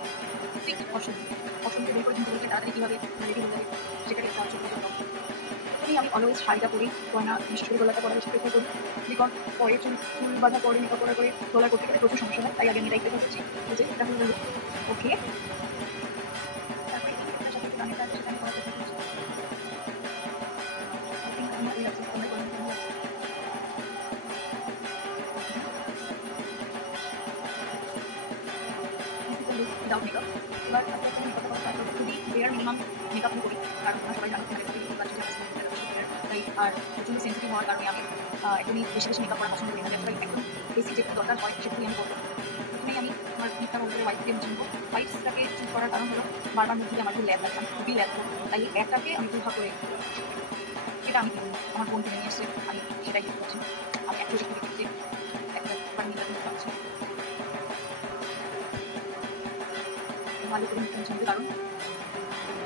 পর ঠিক অসুবিধা বের করে কিন্তু বলতে তাড়াতাড়ি কীভাবে রেডি হয়ে যাবে সেটাকে সাহায্য করতে হবে। প্রথমেই আমি অলওয়েজ শাড়িটা পরি, গয়না বিশেষ করে গলাটা পরা বেশি প্রেফার করি। বিকজ পরে চুল বাঁধা পরে মেকআপ করার পরে গলা করতে গেলে প্রচুর সমস্যা হয়, তাই আগে আমি এটাই প্রেফার করছি যে এটা হলো লুক। ওকে, তারপরে এটার সাথে একটু গানের কাজ সেটা আমি করার চেষ্টা করছি। উইদাউট মেকআপ এবার আস্তে আস্তে মেকআপ করা স্টার্ট করবো। খুবই রেয়ার মিনিমাম মেকআপ আমি করি, কারণ তোমরা সবাই জানো তাই। আর প্রচুর সেন্সিটিভ হওয়ার কারণে আমি একদমই বেশি বেশি মেকআপ করা পছন্দ করি না। দ্যাটস ওয়াই একদম বেশি যেটা দরকার হয় সেগুলি আমি করবো। প্রথমেই আমি আমার মুখটা বলতে হোয়াইট দিয়ে মুছে নেবো। হোয়াইটসটাকে চুজ করার কারণ হলো বারবার মুখ দিয়ে আমার খুব ল্যাব লাগে, আমি খুবই ল্যাব করবো, তাই একটাকে আমি দুই ভাগ করে এটা আমি আমার বোন কিনে নিয়ে এসছে, আমি সেটাই ইউজ করছি। আমি একটু একটু দেখছি যে একটা মেকআপ নিতে পারছি ভালো করে মুখে মুছে নিতে, কারণ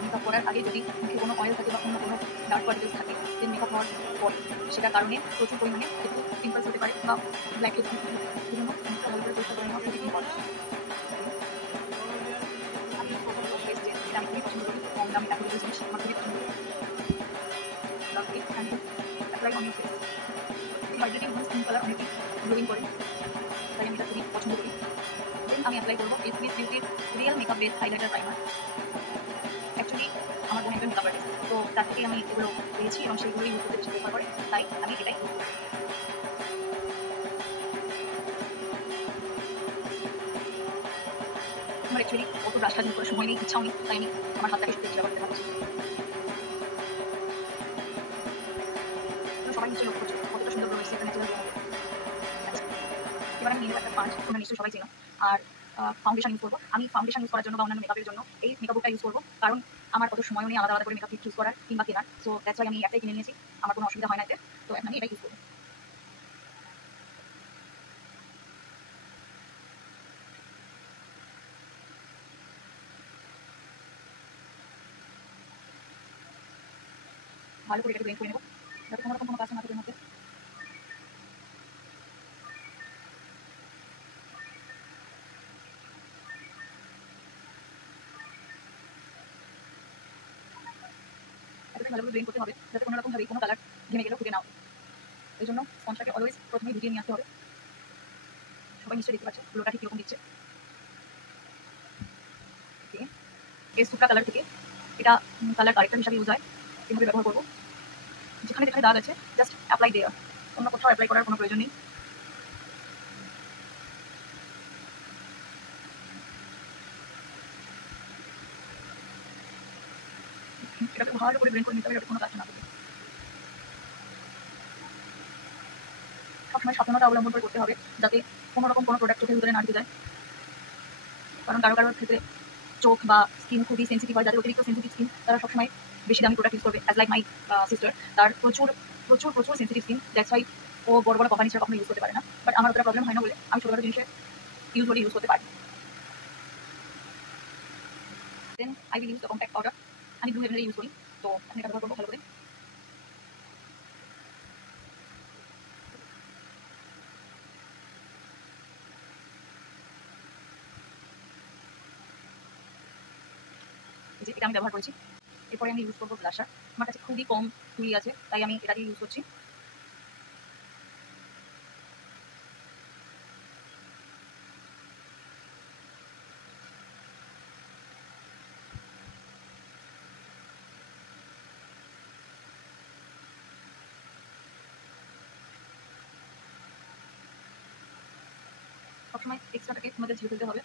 মেকআপ করার আগে যদি মুখে কোনো অয়েল থাকে বা অন্য কোনো ডার্ক পার্টিকেলস থাকে দেন মেকআপ হওয়ার পর সেটার কারণে প্রচুর পরিমাণে একটু পিম্পলস হতে পারে বা ব্ল্যাক হেডস হতে পারে। সেই জন্য মুখটা ভালো করে পরিষ্কার করে নেওয়া খুবই ইম্পর্টেন্ট। আমি যেটা আমি খুবই পছন্দ করি, কম দামে এত জিনিস আমার খুবই পছন্দ করি। Apply on your face, hydrating এবং স্কিন কালার অনেকই গ্লোয়িং করে, তাই আমি এটা খুবই পছন্দ করি। দেন আমি অ্যাপ্লাই করবো এসবিএস বিউটির real makeup base highlighter primer. Actually আমার বোন একজন মেকআপ আর্টিস্ট, তো তার থেকেই আমি এগুলো পেয়েছি এবং সেইগুলো ইউজ করতে বেশি প্রেফার করে, তাই আমি এটাই ইউজ করি। আমার অ্যাকচুয়ালি অত ব্রাশ ইউজ করার সময় নেই, ইচ্ছাও নেই, তাই আমি আমার হাতটাকে শুধু চেষ্টা করতে পারছি। সবাই নিশ্চয়ই লক্ষ্য করছো কতটা সুন্দর রয়েছে এখানে ন্যাচারাল। এবার আমি নিয়ে নেবো একটা স্পঞ্জ, তোমরা নিশ্চয়ই সবাই চেনো। আর ফাউন্ডেশন ইউজ করবো। আমি ফাউন্ডেশন ইউজ করার জন্য বা অন্যান্য মেকআপের জন্য এই মেকআপ বুকটা ইউজ করবো, কারণ আমার কত সময়ও নেই আলাদা আলাদা করে মেকআপ কিট ইউজ করার কিংবা কেনার। সো দ্যাটস ওয়াই আমি একটাই কিনে নিয়েছি, আমার কোনো অসুবিধা হয় না এতে, তো এখন আমি এটাই ইউজ করবো। ভালো করে এটাকে ব্লেন্ড করে নেবো যাতে কোনো রকম কোনো কাজ না থাকে এর মধ্যে। এটাকে ভালো করে ব্লেন্ড করতে হবে যাতে কোনো রকমভাবে কোনো কালার ঘেমে গেলেও ফুটে না হয়। এই জন্য স্পঞ্জটাকে অলওয়েজ প্রথমেই ভিজিয়ে নিয়ে আসতে হবে। সবাই নিশ্চয়ই দেখতে পাচ্ছে গ্লোটা ঠিক কীরকম দিচ্ছে। ওকে, এই সুপ্রা কালার থেকে এটা কালার কারেক্টর হিসাবে ইউজ হয়, কীভাবে ব্যবহার করবো। যেখানে যেখানে দাগ আছে জাস্ট অ্যাপ্লাই দেওয়া, অন্য কোথাও অ্যাপ্লাই করার কোনো প্রয়োজন নেই। এটাকে ভালো করে ব্লেন্ড করে নিতে হবে যাতে কোনো কাজ না থাকে। সবসময় সাবধানতা অবলম্বন করে করতে হবে যাতে কোনো রকম কোনো প্রোডাক্ট চোখের ভিতরে না ঢুকে যায়, কারণ কারো কারোর ক্ষেত্রে চোখ বা স্কিন খুবই সেন্সিটিভ হয়, যাদের অতিরিক্ত সেন্সিটিভ স্কিন তারা সবসময় বেশি দামি প্রোডাক্ট ইউজ করবে। অ্যাজ লাইক মাই সিস্টার, তার প্রচুর প্রচুর প্রচুর সেন্সিটিভ স্কিন, দ্যাটস ওয়াই ও বড় বড় কোম্পানি ছাড়া কখনো ইউজ করতে পারে না। বাট আমার অতটা প্রবলেম হয় না বলে আমি ছোটো জিনিসে ইউজুয়ালি ইউজ করতে পারি। Then I will use the compact powder, আমি ব্লু হেভেনের ইউজ করি, তো আমি এটা ব্যবহার করবো ভালো করে। এটা আমি ব্যবহার করেছি। এরপরে আমি ইউজ করবো ব্লাশার। আমার কাছে খুবই কম তুলি আছে, তাই আমি এটা দিয়ে ইউজ করছি। সবসময় এক্সট্রাটাকে তোমাদের ঝেড়ে ফেলতে হবে।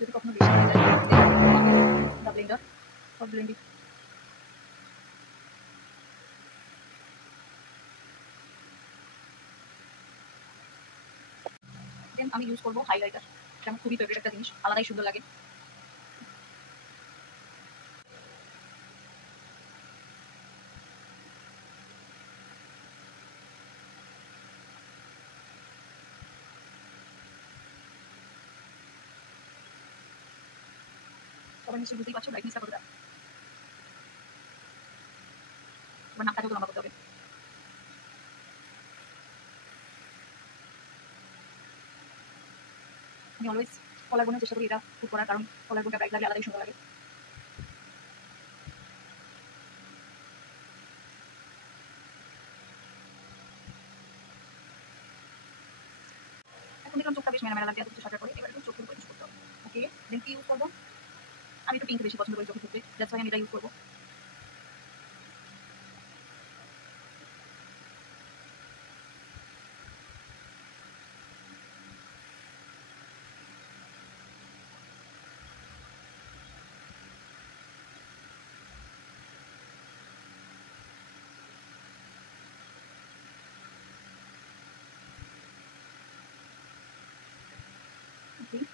যদি কখনো বেশি হয়ে যায় দ্য ব্লেন্ডার ফর ব্লেন্ডিং। দেন আমি ইউজ করবো হাইলাইটার, এটা আমার খুবই ফেভারিট একটা জিনিস, আলাদাই সুন্দর লাগে। সবাই নিশ্চয়ই বুঝতেই পারছো ব্রাইটনেসটা কতটা। এবার নাকটাকেও লম্বা করতে হবে। আমি অলওয়েজ কলার বোনের চেষ্টা করি এটা শুট করার, কারণ কলার বোনটা ব্রাইট লাগলে আলাদাই সুন্দর লাগে। এখন দেখলাম চোখটা বেশ মেলা মেলা লাগছে এত কিছু সাজার পরে। এবার একটু চোখের উপর কিছু করতে হবে। ওকে, দেন কি ইউজ করবো? আমি একটু পিঙ্ক বেশি পছন্দ করি চোখের ক্ষেত্রে, দ্যাটস ওয়াই আমি এটা ইউজ করবো। Okay,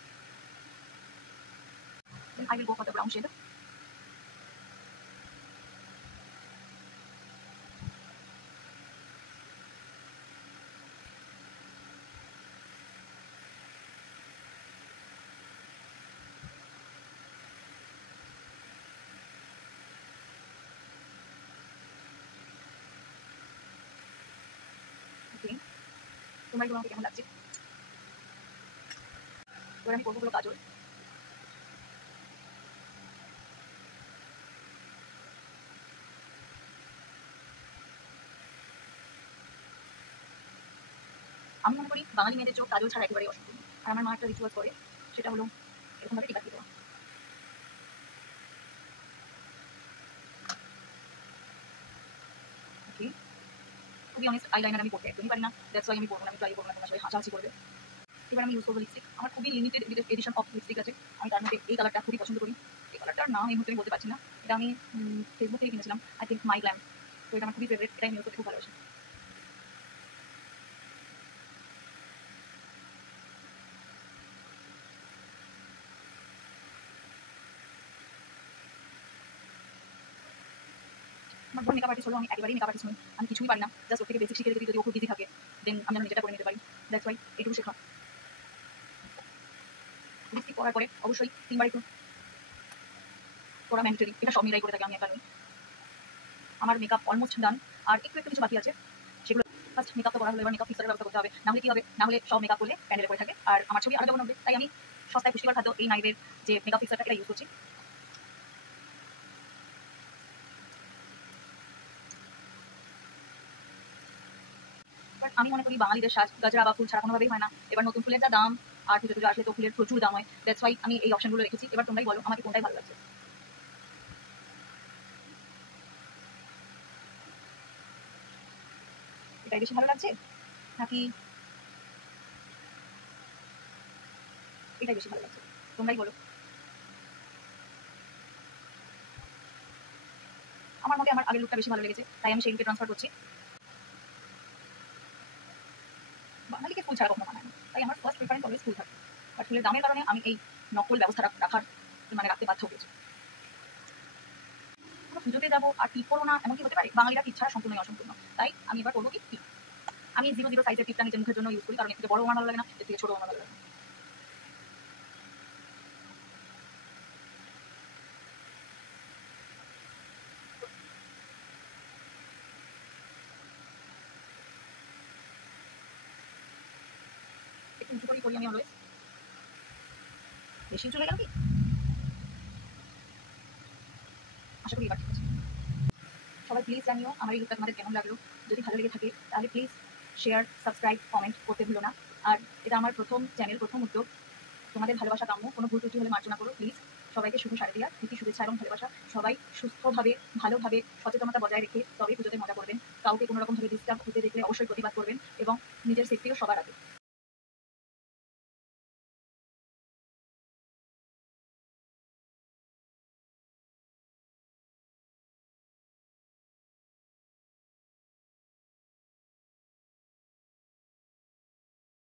then I will go for the brown shade. Okay, তোমরা এগুলো আমাকে কেমন লাগছে? এবার আমি করবো হলো কাজল। আমি মনে করি বাঙালি মেয়েদের চোখ কাজল ছাড়া একেবারেই অসম্পূর্ণ। আর আমার মা একটা রিচুয়ালস করে, সেটা হলো এরকমভাবে টিকা দিয়ে দেওয়া। ওকে, খুবই অনেস্ট, আইলাইনার আমি পড়তে একদমই পারি না, দ্যাটস ওয়াই আমি পড়বো না, আমি ট্রাই করবো না, তোমার সাথে হাসাহাসি করবে। এবার আমি ইউজ করবো লিপস্টিক। আমার খুবই লিমিটেড এডিশন অফ লিপস্টিক আছে, আমি তার মধ্যে এই কালারটা খুবই পছন্দ করি। এই কালারটার নাম এই মুহূর্তে আমি বলতে পারছি না, এটা আমি ফেসবুক থেকে কিনেছিলাম, আই থিঙ্ক মাই গ্ল্যাম। তো এটা আমার খুবই ফেভারিট, এটা আমি ইউজ করতে খুব ভালোবাসি। আমার বোন মেকআপ আর্টিস্ট হলো, আমি একেবারেই মেকআপ আর্টিস্ট নই, আমি কিছুই পারি না, জাস্ট ওর থেকে বেসিক শিখে যদি ও খুব বিজি থাকে দেন আমি যেন নিজেটা করে নিতে পারি, দ্যাটস ওয়াই এটুকু শেখা। লিপস্টিক পরার পরে অবশ্যই 3 বার একটু পরা ম্যান্ডেটরি, এটা সব মেয়েরাই করে থাকে, আমি একা নই। আমার মেকআপ অলমোস্ট ডান, আর একটু একটু কিছু বাকি আছে, সেগুলো ফার্স্ট মেকআপ তো করা হলো, এবার মেকআপ ফিক্সারের ব্যবস্থা করতে হবে, না হলে কি হবে, না হলে সব মেকআপ করলে প্যান্ডেলে পড়ে থাকে আর আমার ছবি আরো যখন হবে। তাই আমি সস্তায় পুষ্টিকর খাদ্য এই নাইভের যে মেকআপ ফিক্সারটা এটা ইউজ করছি। বাট আমি মনে করি বাঙালিদের সাজ গাজরা বা ফুল ছাড়া কোনোভাবেই হয় না। এবার নতুন ফুলের যা দাম, আর পুজো টুজো আসলে তো ফুলের প্রচুর দাম হয়, দ্যাটস ওয়াই আমি এই অপশনগুলো রেখেছি। এবার তোমরাই বলো আমাকে কোনটাই ভালো লাগছে। এটাই বেশি ভালো লাগছে নাকি এটাই বেশি ভালো লাগছে? তোমরাই বলো। আমার মতে আমার আগের লুকটা বেশি ভালো লেগেছে, তাই আমি সেই লুকে ট্রান্সফার করছি। বাঙালিকে ফুল ছাড়া কখনো মানায় না, তাই আমার ফার্স্ট প্রেফারেন্স অলওয়েজ ফুল থাকে। বাট ফুলের দামের কারণে আমি এই নকল ব্যবস্থা রাখার মানে রাখতে বাধ্য হয়েছি। কোনো পুজোতে যাবো আর টিপ করবো না এমন কি হতে পারে? বাঙালিরা টিপ ছাড়া সম্পূর্ণই অসম্পূর্ণ। তাই আমি এবার করবো কি টিপ। আমি 00 সাইজের টিপটা নিজের মুখের জন্য ইউজ করি, কারণ এর থেকে বড়ও আমার ভালো লাগে না, এর থেকে ছোটও আমার ভালো লাগে না। একটু উঁচু করেই করি আমি অলওয়েজ। বেশি উঁচু হয়ে গেল কি? আশা করি এবার ঠিক আছে। সবাই প্লিজ জানিও আমার এই লুকটা তোমাদের কেমন লাগলো। যদি ভালো লেগে থাকে তাহলে প্লিজ শেয়ার, সাবস্ক্রাইব, কমেন্ট করতে ভুলো না। আর এটা আমার প্রথম চ্যানেল, প্রথম উদ্যোগ, তোমাদের ভালোবাসা কাম্য, কোনো ভুল ত্রুটি হলে মার্জনা করো প্লিজ। সবাইকে শুভ শারদীয়ার প্রীতি, শুভেচ্ছা এবং ভালোবাসা। সবাই সুস্থভাবে, ভালোভাবে, সচেতনতা বজায় রেখে তবেই পুজোতে মজা করবেন। কাউকে কোনো রকমভাবে ডিস্টার্ব হতে দেখলে অবশ্যই প্রতিবাদ করবেন এবং নিজের সেফটিও সবার আগে।